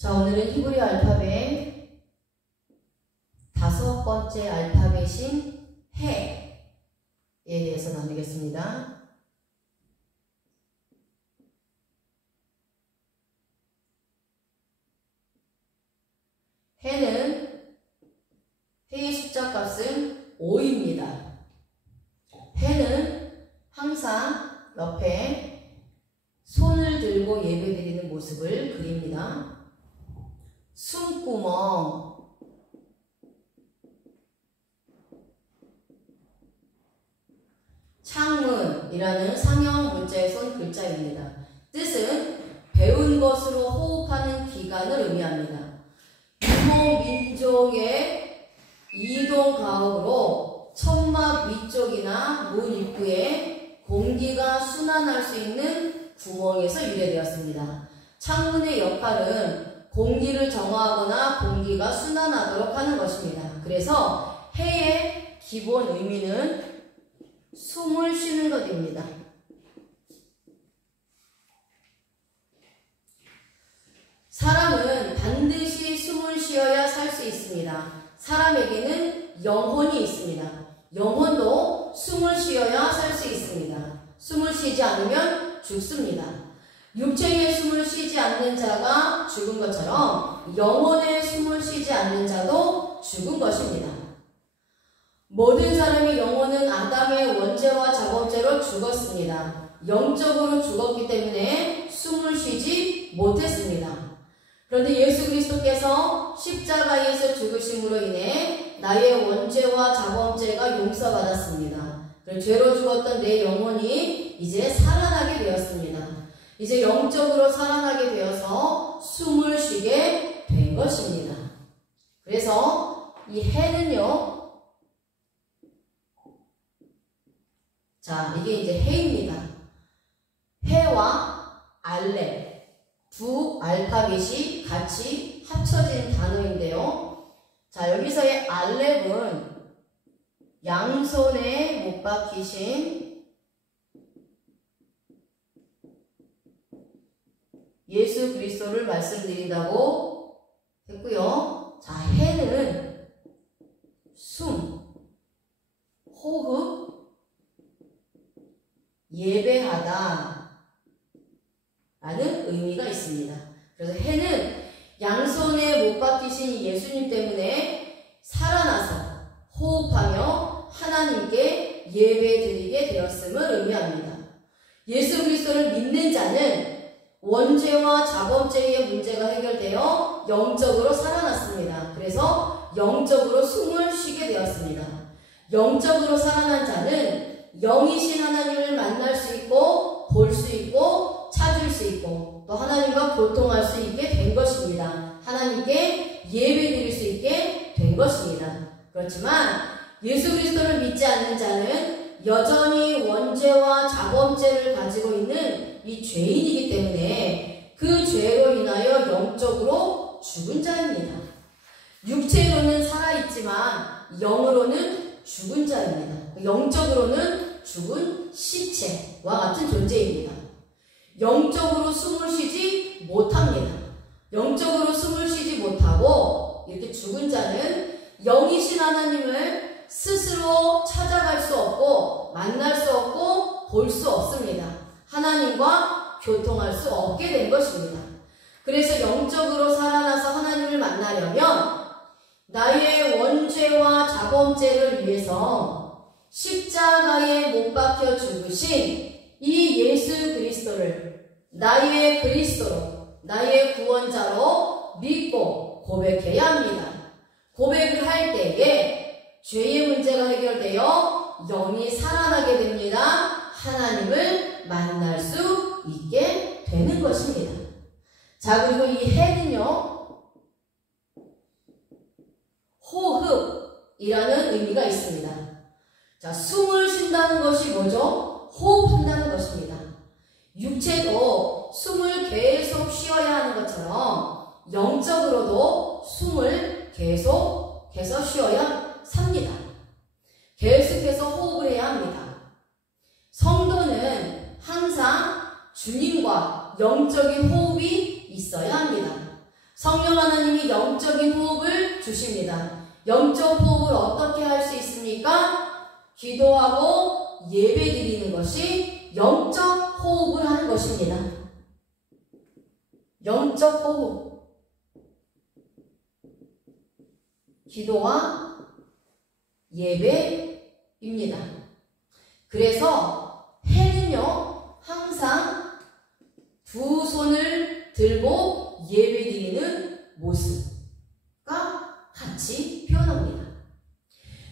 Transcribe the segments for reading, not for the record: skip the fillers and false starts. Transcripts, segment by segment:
자, 오늘은 히브리 알파벳 5번째 알파벳인 해에 대해서 나누겠습니다. 해의 숫자 값은 5입니다. 해는 항상 옆에 손을 들고 예배드리는 모습을 그립니다. 숨구멍, 창문이라는 상형 문자의 손 글자입니다. 뜻은 배운 것으로 호흡하는 기관을 의미합니다. 유목민족의 이동 가옥으로 천막 위쪽이나 문 입구에 공기가 순환할 수 있는 구멍에서 유래되었습니다. 창문의 역할은 공기를 정화하거나 공기가 순환하도록 하는 것입니다. 그래서 해의 기본 의미는 숨을 쉬는 것입니다. 사람은 반드시 숨을 쉬어야 살 수 있습니다. 사람에게는 영혼이 있습니다. 영혼도 숨을 쉬어야 살 수 있습니다. 숨을 쉬지 않으면 죽습니다. 육체의 숨을 쉬지 않는 자가 죽은 것처럼 영혼의 숨을 쉬지 않는 자도 죽은 것입니다. 모든 사람의 영혼은 아담의 원죄와 자범죄로 죽었습니다. 영적으로 죽었기 때문에 숨을 쉬지 못했습니다. 그런데 예수 그리스도께서 십자가에서 죽으심으로 인해 나의 원죄와 자범죄가 용서받았습니다. 죄로 죽었던 내 영혼이 이제 살아나게 되었습니다. 이제 영적으로 살아나게 되어서 숨을 쉬게 된 것입니다. 그래서 이 해는요, 자, 이게 이제 해입니다. 해와 알렙, 두 알파벳이 같이 합쳐진 단어인데요. 자, 여기서의 알렙은 양손에 못 박히신 예수 그리스도를 말씀드린다고 했고요. 자, 해는 숨, 호흡, 예배하다 라는 의미가 있습니다. 그래서 해는 양손에 못 박히신 예수님 때문에 살아나서 호흡하며 하나님께 예배드리게 되었음을 의미합니다. 예수 그리스도를 믿는 자는 원죄와 자범죄의 문제가 해결되어 영적으로 살아났습니다. 그래서 영적으로 숨을 쉬게 되었습니다. 영적으로 살아난 자는 영이신 하나님을 만날 수 있고 볼 수 있고 찾을 수 있고 또 하나님과 교통할 수 있게 된 것입니다. 하나님께 예배드릴 수 있게 된 것입니다. 그렇지만 예수 그리스도를 믿지 않는 자는 여전히 원죄와 자범죄를 가지고 있는 이 죄인이기 때문에 그 죄로 인하여 영적으로 죽은 자입니다. 육체로는 살아있지만 영으로는 죽은 자입니다. 영적으로는 죽은 시체와 같은 존재입니다. 영적으로 숨을 쉬지 못합니다. 영적으로 숨을 쉬지 못하고 이렇게 죽은 자는 영이신 하나님을 스스로 찾아갈 수 없고 만날 수 없고 볼 수 없습니다. 하나님과 교통할 수 없게 된 것입니다. 그래서 영적으로 살아나서 하나님을 만나려면 나의 원죄와 자범죄를 위해서 십자가에 못 박혀 죽으신 이 예수 그리스도를 나의 그리스도로, 나의 구원자로 믿고 고백해야 합니다. 고백을 할 때에 죄의 문제가 해결되어 영이 살아나게 됩니다. 하나님을 만날 수 있게 되는 것입니다. 자, 그리고 이 해는요, 호흡이라는 의미가 있습니다. 자, 숨을 쉰다는 것이 뭐죠? 호흡한다는 것입니다. 육체도 숨을 계속 쉬어야 하는 것처럼 영적으로도 숨을 계속해서 쉬어야 삽니다. 계속해서 호흡을 해야 합니다. 성도는 항상 주님과 영적인 호흡이 있어야 합니다. 성령 하나님이 영적인 호흡을 주십니다. 영적 호흡을 어떻게 할 수 있습니까? 기도하고 예배 드리는 것이 영적 호흡을 하는 것입니다. 영적 호흡. 기도와 예배입니다. 그래서 해는요, 항상 두 손을 들고 예배 드리는 모습과 같이 표현합니다.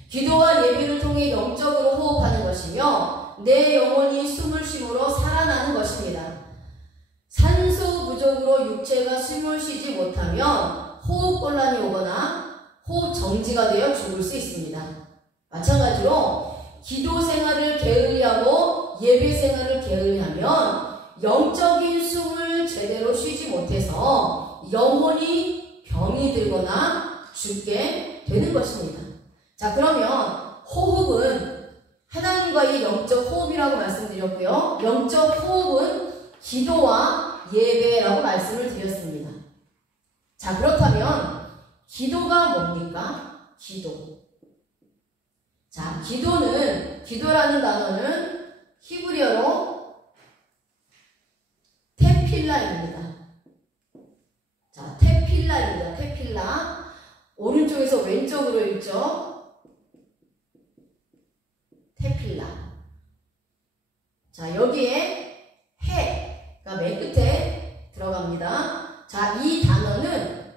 기도와 예배를 통해 영적으로 호흡하는 것이며 내 영혼이 숨을 쉼으로 살아나는 것입니다. 산소 부족으로 육체가 숨을 쉬지 못하면 호흡곤란이 오거나 호흡 정지가 되어 죽을 수 있습니다. 마찬가지로 기도 생활을 게을리하고 예배 생활을 게을리하면 영적인 숨을 제대로 쉬지 못해서 영혼이 병이 들거나 죽게 되는 것입니다. 자, 그러면 호흡은 하나님과의 영적 호흡이라고 말씀드렸고요. 영적 호흡은 기도와 예배라고 말씀을 드렸습니다. 자, 그렇다면 기도가 뭡니까? 기도. 자, 기도라는 단어는 히브리어로 테필라입니다. 자, 테필라입니다. 테필라. 오른쪽에서 왼쪽으로 읽죠. 테필라. 자, 여기에 해가 맨 끝에 들어갑니다. 자, 이 단어는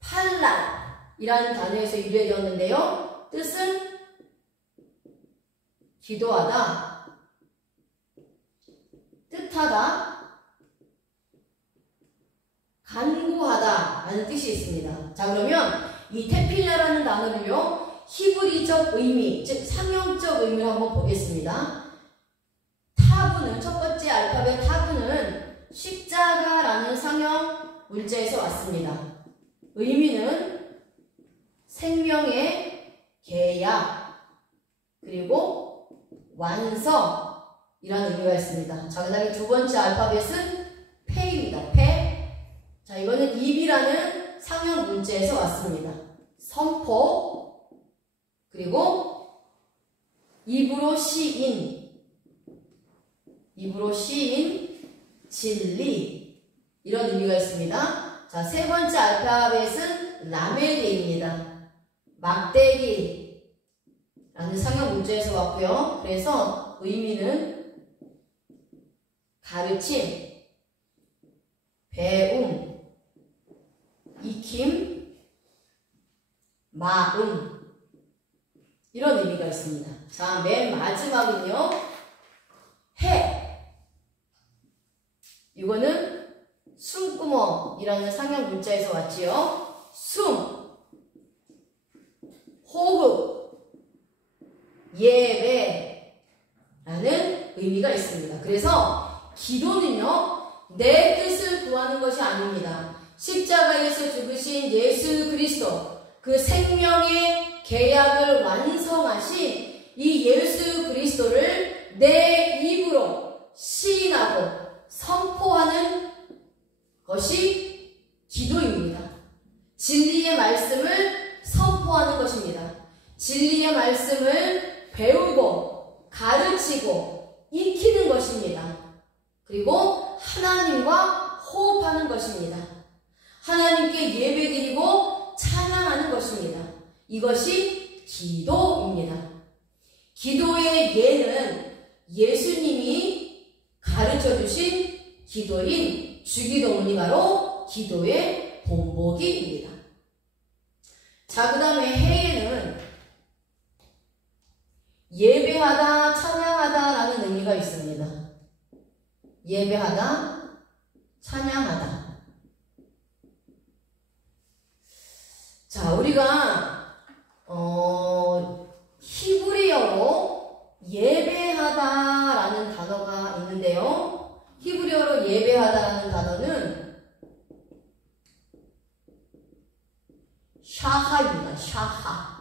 팔란이라는 단어에서 유래되었는데요. 뜻은 기도하다, 뜻하다, 간구하다 라는 뜻이 있습니다. 자, 그러면 이 테필라라는 단어를요, 히브리적 의미, 즉 상형적 의미를 한번 보겠습니다. 타부는, 첫 번째 알파벳 타부는 십자가라는 상형 문자에서 왔습니다. 의미는 생명의 계약, 그리고 완성이라는 의미가 있습니다. 자, 그 다음에 두 번째 알파벳은 패입니다. 패. 자, 이거는 입이라는 상형 문자에서 왔습니다. 선포, 그리고 입으로 시인, 진리, 이런 의미가 있습니다. 자, 세 번째 알파벳은 라메드입니다. 막대기 라는 상형 문자에서 왔고요. 그래서 의미는 가르침, 배움, 익힘, 마음, 이런 의미가 있습니다. 자, 맨 마지막은요, 해. 이거는 숨구멍이라는 상형 문자에서 왔지요. 숨, 호흡, 예배라는 의미가 있습니다. 그래서 기도는요, 내 뜻을 구하는 것이 아닙니다. 십자가에서 죽으신 예수 그리스도, 그 생명의 계약을 완성하신 이 예수 그리스도를 내 입으로 시인하고 선포하는 것이 기도입니다. 진리의 말씀을 선포하는 것입니다. 진리의 말씀을 배우고 가르치고 익히는 것입니다. 그리고 하나님과 호흡하는 것입니다. 하나님께 예배드리고 찬양하는 것입니다. 이것이 기도입니다. 기도의 예는 예수님이 가르쳐주신 기도인 주기도문이 바로 기도의 본보기입니다. 자, 그 다음에 해에는 예배하다, 찬양하다 라는 의미가 있습니다. 예배하다, 찬양하다. 자, 우리가 히브리어로 예배하다라는 단어가 있는데요. 히브리어로 예배하다라는 단어는 샤하입니다. 샤하.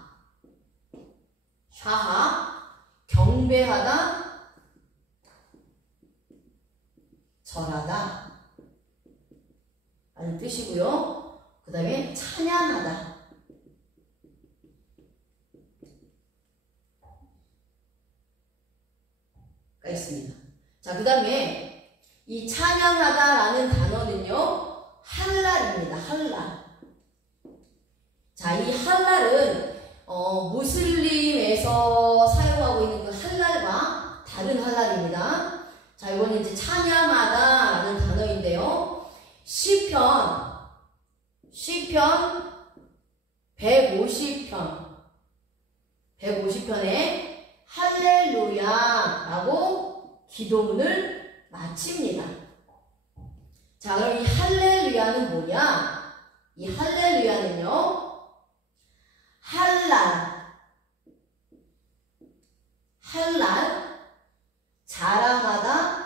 경배하다, 절하다. 라는 뜻이고요. 그 다음에 찬양하다. 가 있습니다. 자, 그 다음에 이 찬양하다라는 단어는요, 할랄입니다. 할랄. 자, 이 할랄은 무슬림에서 사용하고 있는 그 할랄과 다른 할랄입니다. 자, 이거는 이제 찬양하다라는 단어인데요. 시편 150편에 할렐루야라고 기도문을 마칩니다. 자, 그럼 이 할렐루야는 뭐냐? 이 할렐루야는요, 할랄, 자랑하다,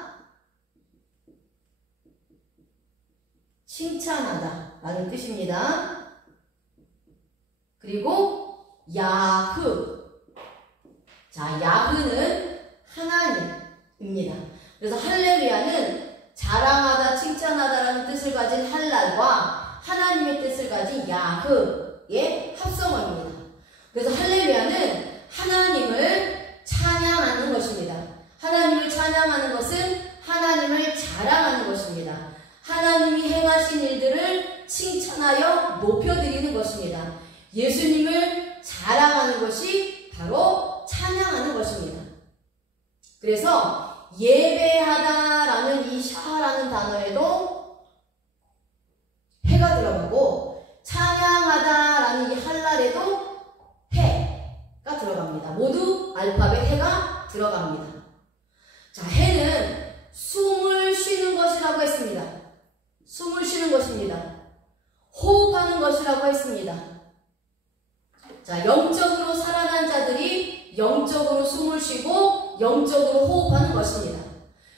칭찬하다 라는 뜻입니다. 그리고 야흐. 자, 야흐는 하나님입니다. 그래서 할렐루야는 자랑하다, 칭찬하다라는 뜻을 가진 할랄과 하나님의 뜻을 가진 야흐의 합성어입니다. 그래서 할렐루야는 하나님을 찬양하는 것입니다. 하나님을 찬양하는 것은 하나님을 자랑하는 것입니다. 하나님이 행하신 일들을 칭찬하여 높여드리는 것입니다. 예수님을 자랑하는 것이 바로 찬양하는 것입니다. 그래서 예배하다라는 이 샤라는 단어에도 해가 들어가고 찬양하다라는 이 할랄에도 해가 들어갑니다. 모두 알파벳 해가 들어갑니다. 자, 해는 숨을 쉬는 것이라고 했습니다. 숨을 쉬는 것입니다. 호흡하는 것이라고 했습니다. 자, 영적으로 살아난 자들이 영적으로 숨을 쉬고 영적으로 호흡하는 것입니다.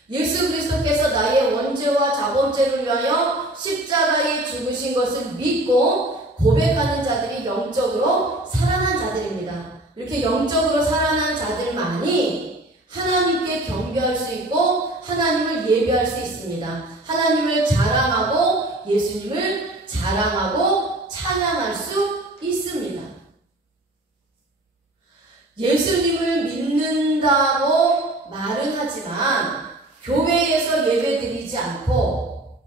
예수 그리스도께서 나의 원죄와 자범죄를 위하여 십자가에 죽으신 것을 믿고 고백하는 자들이 영적으로 살아난 자들입니다. 이렇게 영적으로 살아난 자들만이 하나님께 경배할 수 있고 하나님을 예배할 수 있습니다. 하나님을 자랑하고 예수님을 자랑하고 찬양할 수 있습니다. 예수님을 믿는다고 말은 하지만 교회에서 예배드리지 않고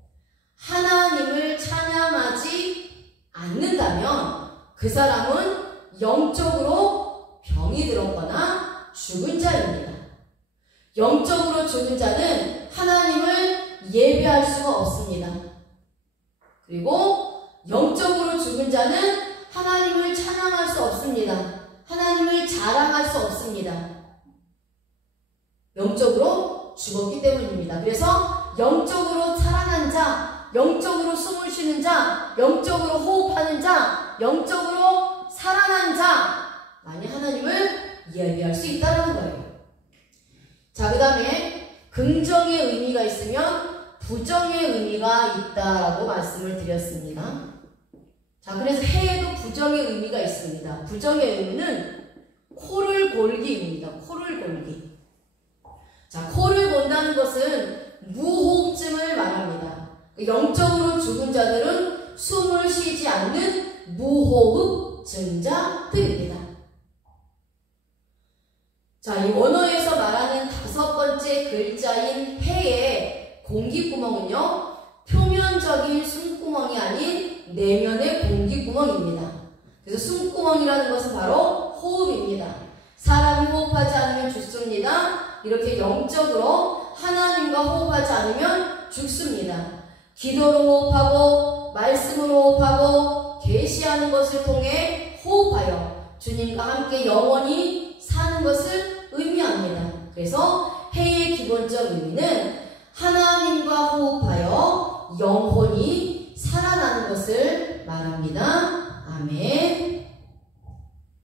하나님을 찬양하지 않는다면 그 사람은 영적으로 병이 들었거나 죽은 자입니다. 영적으로 죽은 자는 하나님을 예배할 수가 없습니다. 그리고 영적으로 죽은 자는 하나님을 찬양할 수 없습니다. 하나님을 자랑할 수 없습니다. 영적으로 죽었기 때문입니다. 그래서 영적으로 살아난 자, 영적으로 숨을 쉬는 자, 영적으로 호흡하는 자, 영적으로 살아난 자만이 하나님을 예배할 수 있다는 거예요. 자, 그 다음에 긍정의 의미가 있으면 부정의 의미가 있다라고 말씀을 드렸습니다. 자, 그래서 해에도 부정의 의미가 있습니다. 부정의 의미는 코를 골기입니다. 코를 골기. 자, 코를 골다는 것은 무호흡증을 말합니다. 영적으로 죽은 자들은 숨을 쉬지 않는 무호흡증자들입니다. 자, 이 원어에서 말하는 5번째 글자인 해의 공기구멍은요, 표면적인 숨구멍이 아닌 내면의 공기구멍입니다. 그래서 숨구멍이라는 것은 바로 호흡입니다. 사람이 호흡하지 않으면 죽습니다. 이렇게 영적으로 하나님과 호흡하지 않으면 죽습니다. 기도로 호흡하고 말씀으로 호흡하고 계시하는 것을 통해 호흡하여 주님과 함께 영원히 사는 것을 의미합니다. 그래서 해의 기본적 의미는 하나님과 호흡하여 영혼이 살아나는 것을 말합니다. 아멘.